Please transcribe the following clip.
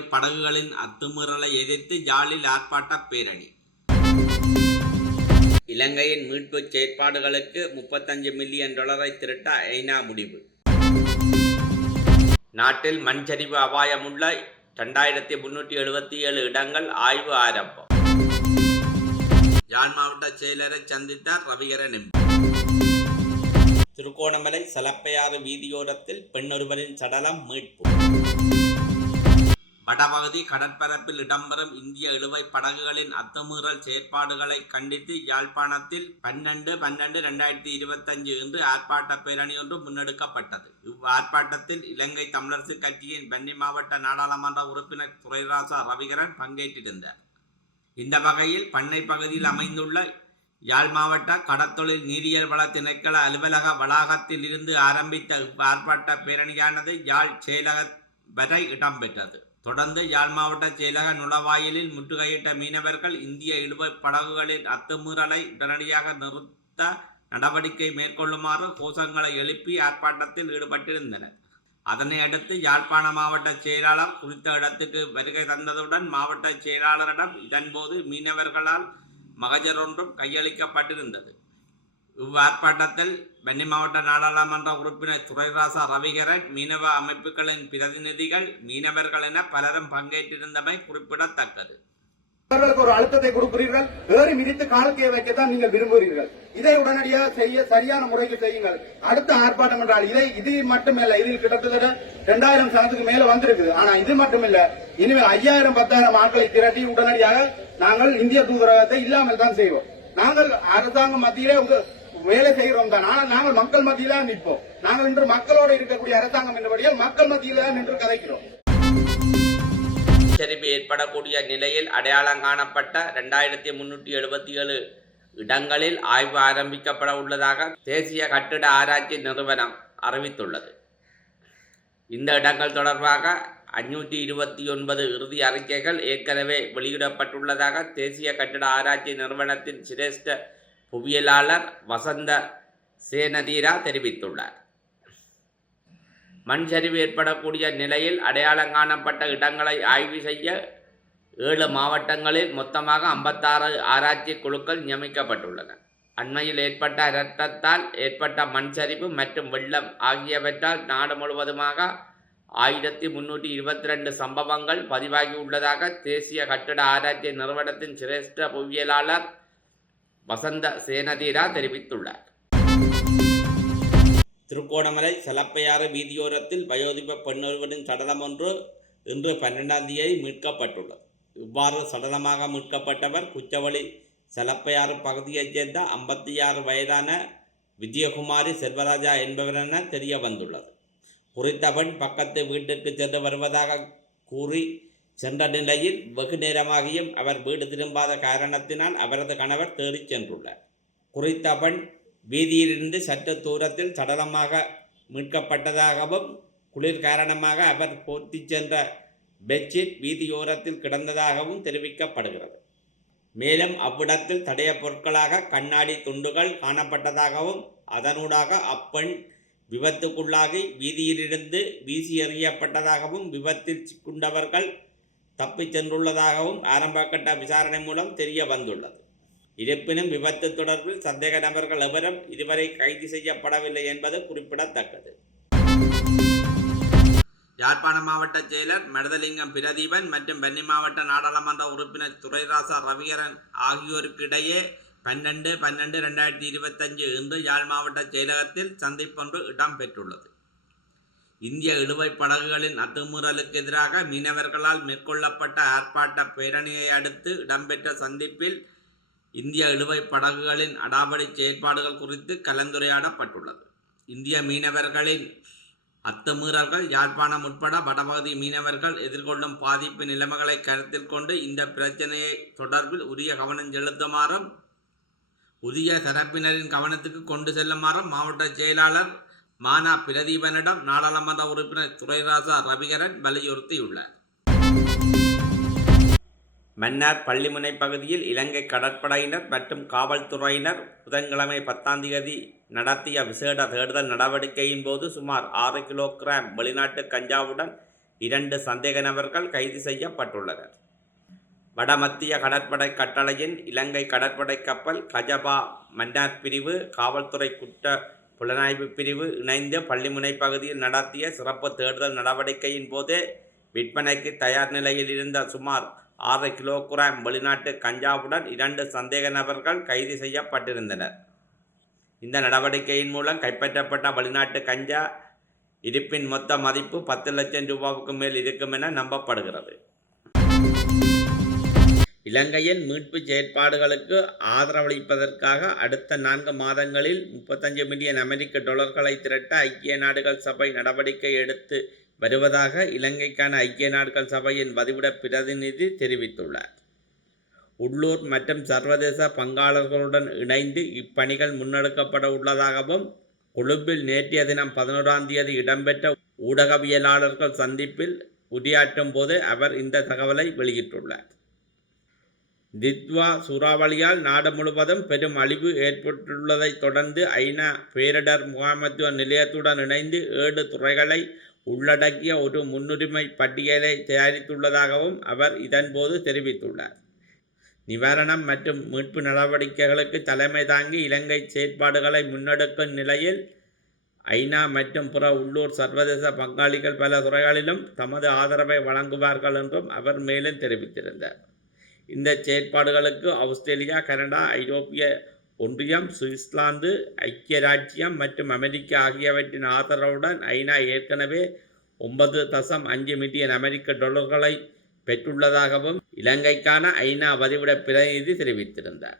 கடற்படை படகுகளின் அத்துமீறலை எதிர்த்து யாழில் ஆர்ப்பாட்ட பேரணி. இலங்கையின் மீட்புச் செயற்பாடுகளுக்கு முப்பத்தஞ்சு மில்லியன் டாலரை திரட்ட ஐநா முடிவு. நாட்டில் மண்சரிவு அபாயமுள்ள ரெண்டாயிரத்தி முன்னூற்றி எழுபத்தி ஏழு இடங்கள் ஆய்வு ஆரம்பம். யாழ் மாவட்ட செயலரை சந்தித்தார் ரவிகரன் எம்பி திருகோணமலை சலப்பையாறு வீதியோரத்தில் பெண்ணொருவரின் சடலம் மீட்பு. வடபகுதி கடற்பரப்பில் இடம்பெறும் இந்திய இழுவை படகுகளின் அத்துமீறல் செயற்பாடுகளை கண்டித்து யாழ்ப்பாணத்தில் பன்னெண்டு பன்னெண்டு ரெண்டாயிரத்தி இருபத்தஞ்சு இன்று ஆர்ப்பாட்ட பேரணி ஒன்று முன்னெடுக்கப்பட்டது. இவ் ஆர்ப்பாட்டத்தில் இலங்கை தமிழரசு கட்சியின் பன்னி மாவட்ட நாடாளுமன்ற உறுப்பினர் துரைராசா ரவிகரன் பங்கேற்றிருந்தார். இந்த வகையில் பண்ணை பகுதியில் அமைந்துள்ள யாழ் மாவட்ட கடத்தொழில் நீரியல் வள திணைக்கள அலுவலக வளாகத்தில் இருந்து ஆரம்பித்த இவ் ஆர்ப்பாட்ட பேரணியானது யாழ் செயலக வரை இடம்பெற்றது. தொடர்ந்து யாழ் மாவட்ட செயலக நுழைவாயிலில் முற்றுகையிட்ட மீனவர்கள் இந்திய இழுவை படகுகளின் அத்துமீறலை உடனடியாக நிறுத்த நடவடிக்கை மேற்கொள்ளுமாறு கோஷங்களை எழுப்பி ஆர்ப்பாட்டத்தில் ஈடுபட்டிருந்தனர். அதனை அடுத்து யாழ்ப்பாண மாவட்ட செயலாளர் குறித்த இடத்துக்கு வருகை தந்ததுடன் மாவட்ட செயலாளரிடம் இதன்போது மீனவர்களால் மகஜரொன்றும் கையளிக்கப்பட்டிருந்தது. இவ்வார்ப்பாட்டத்தில் வன்னி மாவட்ட நாடாளுமன்ற உறுப்பினர் துரைராசா ரவிகரன் மீனவ அமைப்புகளின் பிரதிநிதிகள் மீனவர்கள் என பலரும் பங்கேற்றிருந்தமை குறிப்பிடத்தக்கது. அவர்களுக்கு ஒரு அழுத்தத்தை கொடுக்கிறீர்கள். ஏறி மிதித்து காலக்கையை வைக்கத்தான் நீங்கள் விரும்புகிறீர்கள். இதை உடனடியாக செய்ய சரியான முறையில் செய்யுங்கள். அடுத்த ஆர்ப்பாட்டம் என்றால் இதை இது மட்டுமல்ல. இதில் கிட்டத்தட்ட இரண்டாயிரம் சதத்துக்கு மேல வந்திருக்குது. ஆனா இது மட்டுமில்ல. இனிமேல் ஐயாயிரம் பத்தாயிரம் ஆட்களை திரட்டி உடனடியாக நாங்கள் இந்திய தூதரகத்தை இல்லாமல் தான் செய்வோம். நாங்கள் அரசாங்கம் மத்தியிலே உங்க வேலை செய்கிறோம் தான் ஆனால் நாங்கள் மக்கள் மத்தியில நிற்போம். நாங்கள் இன்று மக்களோடு இருக்கக்கூடிய அரசாங்கம் என்றபடியால் மக்கள் மத்தியில நின்று கதைக்கிறோம். சரிவு ஏற்படக்கூடிய நிலையில் அடையாளம் காணப்பட்ட ரெண்டாயிரத்தி முன்னூற்றி எழுபத்தி ஏழு இடங்களில் ஆய்வு ஆரம்பிக்கப்பட உள்ளதாக தேசிய கட்டிட ஆராய்ச்சி நிறுவனம் அறிவித்துள்ளது. இந்த இடங்கள் தொடர்பாக அஞ்சூற்றி இருபத்தி ஒன்பது இறுதி அறிக்கைகள் ஏற்கனவே வெளியிடப்பட்டுள்ளதாக தேசிய கட்டிட ஆராய்ச்சி நிறுவனத்தின் சிரேஷ்ட புவியியலாளர் வசந்த சேனதீரா தெரிவித்துள்ளார். மண் சரிவு ஏற்படக்கூடிய நிலையில் அடையாளம் காணப்பட்ட இடங்களை ஆய்வு செய்ய ஏழு மாவட்டங்களில் மொத்தமாக ஐம்பத்தாறு ஆராய்ச்சி குழுக்கள் நியமிக்கப்பட்டுள்ளன. அண்மையில் ஏற்பட்ட இரத்தத்தால் ஏற்பட்ட மண் சரிவு மற்றும் வெள்ளம் ஆகியவற்றால் நாடு முழுவதுமாக ஆயிரத்தி முன்னூற்றி இருபத்தி ரெண்டு சம்பவங்கள் பதிவாகியுள்ளதாக தேசிய கட்டிட ஆராய்ச்சி நிறுவனத்தின் சிரேஷ்ட புவியியலாளர் வசந்த சேனதீரா தெரிவித்துள்ளார். திருக்கோணமலை செலப்பையாறு வீதியோரத்தில் வயோதிப பெண்ணொருவரின் சடலம் ஒன்று இன்று பன்னெண்டாம் தேதி மீட்கப்பட்டுள்ளது. இவ்வாறு சடலமாக மீட்கப்பட்டவர் குச்சவழி செலப்பையாறு பகுதியைச் சேர்ந்த ஐம்பத்தி ஆறு வயதான விஜயகுமாரி செல்வராஜா என்பவர் என தெரிய வந்துள்ளது குறித்த பெண் பக்கத்து வீட்டிற்கு சென்று வருவதாக கூறி சென்ற நிலையில் வெகு நேரமாகியும் அவர் வீடு திரும்பாத காரணத்தினால் அவரது கணவர் தேடிச் சென்றுள்ளார். குறித்த பெண் வீதியிலிருந்து சற்று தூரத்தில் சடலமாக மீட்கப்பட்டதாகவும் குளிர் காரணமாக அவர் போர்த்திச் சென்ற பெட்ஷீட் வீதியோரத்தில் கிடந்ததாகவும் தெரிவிக்கப்படுகிறது. மேலும் அவ்விடத்தில் தடைய பொருட்களாக கண்ணாடி துண்டுகள் காணப்பட்டதாகவும் அதனூடாக அப்பெண் விபத்துக்குள்ளாகி வீதியிலிருந்து வீசி எறியப்பட்டதாகவும் விபத்தில் சிக்குண்டவர்கள் தப்பிச் சென்றுள்ளதாகவும் ஆரம்பகட்ட விசாரணை மூலம் தெரிய வந்துள்ளது. இருப்பினும் விபத்து தொடர்பில் சந்தேக நபர்கள் எவரும் இதுவரை கைது செய்யப்படவில்லை என்பது குறிப்பிடத்தக்கது. யாழ்ப்பாண மாவட்ட செயலர் மடதலிங்கம் பிரதீபன் மற்றும் பென்னி மாவட்ட நாடாளுமன்ற உறுப்பினர் துரைராசா ரவிகரன் ஆகியோருக்கிடையே பன்னெண்டு பன்னெண்டு ரெண்டாயிரத்தி இருபத்தஞ்சு இன்று யாழ் மாவட்ட செயலகத்தில் சந்திப்பொன்று இடம்பெற்றுள்ளது. இந்திய இழுவை படகுகளின் அத்துமீறலுக்கு எதிராக மீனவர்களால் மேற்கொள்ளப்பட்ட ஆர்ப்பாட்ட பேரணியை அடுத்து இடம்பெற்ற சந்திப்பில் இந்திய இழுவை படகுகளின் அடாவடி செயற்பாடுகள் குறித்து கலந்துரையாடப்பட்டுள்ளது. இந்திய மீனவர்களின் அத்துமீறல்கள் யாழ்ப்பாணம் உட்பட வடபகுதி மீனவர்கள் எதிர்கொள்ளும் பாதிப்பு நிலைமைகளை கருத்தில் கொண்டு இந்த பிரச்சனையை தொடர்பில் உரிய கவனம் செலுத்துமாறும் உரிய தரப்பினரின் கவனத்துக்கு கொண்டு செல்லுமாறும் மாவட்ட செயலாளர் மானா பிரதீபனிடம் நாடாளுமன்ற உறுப்பினர் துரைராசா ரவிகரன் வலியுறுத்தியுள்ளார். மன்னார் பள்ளிமுனை பகுதியில் இலங்கை கடற்படையினர் மற்றும் காவல்துறையினர் புதன்கிழமை பத்தாம் தேதி நடத்திய விசேட தேடுதல் நடவடிக்கையின் போது சுமார் ஆறு கிலோகிராம் வெளிநாட்டு கஞ்சாவுடன் இரண்டு சந்தேக நபர்கள் கைது செய்யப்பட்டுள்ளனர். வடமத்திய கடற்படை கட்டளையின் இலங்கை கடற்படை கப்பல் கஜபா மன்னார் பிரிவு காவல்துறை குற்ற புலனாய்வு பிரிவு இணைந்து பள்ளிமுனை பகுதியில் நடத்திய சிறப்பு தேடுதல் நடவடிக்கையின் போது விற்பனைக்கு தயார் நிலையில் இருந்த சுமார் ஆறு கிலோகிராம் வெளிநாட்டு கஞ்சாவுடன் இரண்டு சந்தேக நபர்கள் கைது செய்யப்பட்டிருந்தனர். இந்த நடவடிக்கையின் மூலம் கைப்பற்றப்பட்ட வெளிநாட்டு கஞ்சா இருப்பின் மொத்த மதிப்பு பத்து லட்சம் ரூபாவுக்கு மேல் இருக்கும் என நம்பப்படுகிறது. இலங்கையின் மீட்பு செயற்பாடுகளுக்கு ஆதரவளிப்பதற்காக அடுத்த நான்கு மாதங்களில் முப்பத்தஞ்சு மில்லியன் அமெரிக்க டாலர்களை திரட்ட ஐக்கிய நாடுகள் சபை நடவடிக்கை எடுத்து வருவதாக இலங்கைக்கான ஐக்கிய நாடுகள் சபையின் வதிவிட பிரதிநிதி தெரிவித்துள்ளார். உள்ளூர் மற்றும் சர்வதேச பங்காளர்களுடன் இணைந்து இப்பணிகள் முன்னெடுக்கப்பட உள்ளதாகவும் கொழும்பில் நேற்றைய தினம் பதினோராம் தேதி இடம்பெற்ற ஊடகவியலாளர்கள் சந்திப்பில் உரையாற்றும் போது அவர் இந்த தகவலை வெளியிட்டுள்ளார். தித்வா சூறாவளியால் நாடு முழுவதும் பெரும் அழிவு ஏற்பட்டுள்ளதைத் தொடர்ந்து ஐநா பேரிடர் முகாமத்துவ நிலையத்துடன் இணைந்து ஏழு துறைகளை உள்ளடக்கிய ஒரு முன்னுரிமை பட்டியலை தயாரித்துள்ளதாகவும் அவர் இதன்போது தெரிவித்துள்ளார். நிவாரணம் மற்றும் மீட்பு நடவடிக்கைகளுக்கு தலைமை தாங்கி இலங்கை செயற்பாடுகளை முன்னெடுக்கும் நிலையில் ஐநா மற்றும் பிற உள்ளூர் சர்வதேச பங்காளிகள் பல துறைகளிலும் தமது ஆதரவை வழங்குவார்கள் என்றும் அவர் மேலும் தெரிவித்திருந்தார். இந்த செயற்பாடுகளுக்கு ஆஸ்திரேலியா கனடா ஐரோப்பிய ஒன்றியம் சுவிட்சர்லாந்து ஐக்கிய ராஜ்யம் மற்றும் அமெரிக்கா ஆகியவற்றின் ஆதரவுடன் ஐநா ஏற்கனவே ஒன்பது தசம் அஞ்சு மில்லியன் அமெரிக்க டாலர்களை பெற்றுள்ளதாகவும் இலங்கைக்கான ஐநா வதிவிட பிரதிநிதி தெரிவித்திருந்தார்.